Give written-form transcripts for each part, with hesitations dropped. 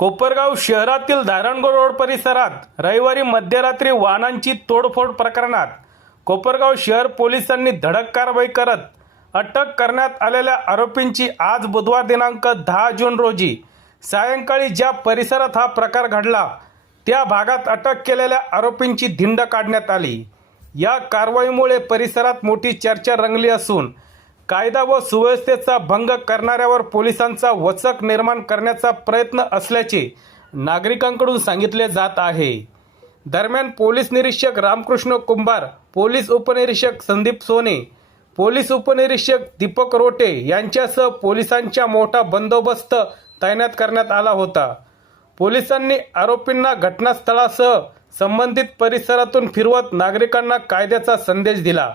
कोपरगाव शहरातील धारणगाव रोड परिसरात रविवारी मध्यरात्री वाहनांची तोडफोड प्रकरणात कोपरगाव शहर पोलिसांनी धडक कारवाई करत अटक करण्यात आलेल्या आरोपींची आज बुधवार दिनांक 10 जून रोजी सायंकाळी ज्या परिसरात हा प्रकार घडला त्या भागात अटक केलेल्या आरोपींची धिंड काढण्यात आली। या कारवाईमुळे परिसरात मोठी चर्चा रंगली असून कायदा व सुव्यवस्थेचा भंग करणाऱ्यावर पोलिसांचा वचक निर्माण करण्याचा प्रयत्न असल्याचे नागरिकांकडून सांगितले जात आहे। दरम्यान पोलीस निरीक्षक रामकृष्ण कुंभार, पोलीस उपनिरीक्षक संदीप सोने, पोलीस उपनिरीक्षक दीपक रोटे यांच्यासह पोलिसांचा मोठा बंदोबस्त तैनात करण्यात आला होता। पोलिसांनी आरोपींना घटनास्थळासह संबंधित परिसरातून फिरवत नागरिकांना कायद्याचा संदेश दिला।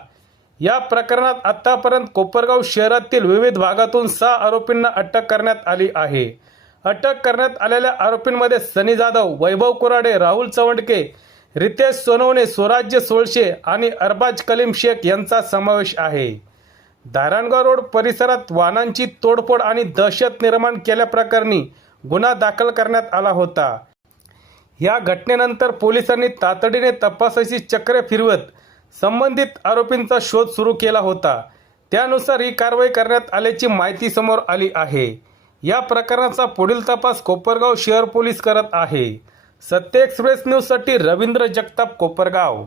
या प्रकरणात आतापर्यंत कोपरगाव शहरातील विविध भागातून 6 आरोपींना अटक करण्यात आली आहे। अटक करण्यात आलेल्या आरोपींमध्ये सनी जाधव, वैभव कुराडे, राहुल चवंडके, रितेश सोनवणे, स्वराज्य सोळशे आणि अरबाज कलीम शेख यांचा समावेश आहे। धारणगाव रोड परिसरात वाहनांची तोडफोड आणि दहशत निर्माण केल्याप्रकरणी गुन्हा दाखल करण्यात आला होता। या घटनेनंतर पोलिसांनी तातडीने तपासाची चक्रे फिरवत संबंधित आरोपींचा शोध सुरू केला होता। त्यानुसार ही कारवाई करण्यात आल्याची माहिती समोर आली आहे। या प्रकरणाचा पुढील तपास कोपरगाव शहर पोलीस करत आहे। सत्य एक्सप्रेस न्यूजसाठी रवींद्र जगताप, कोपरगाव।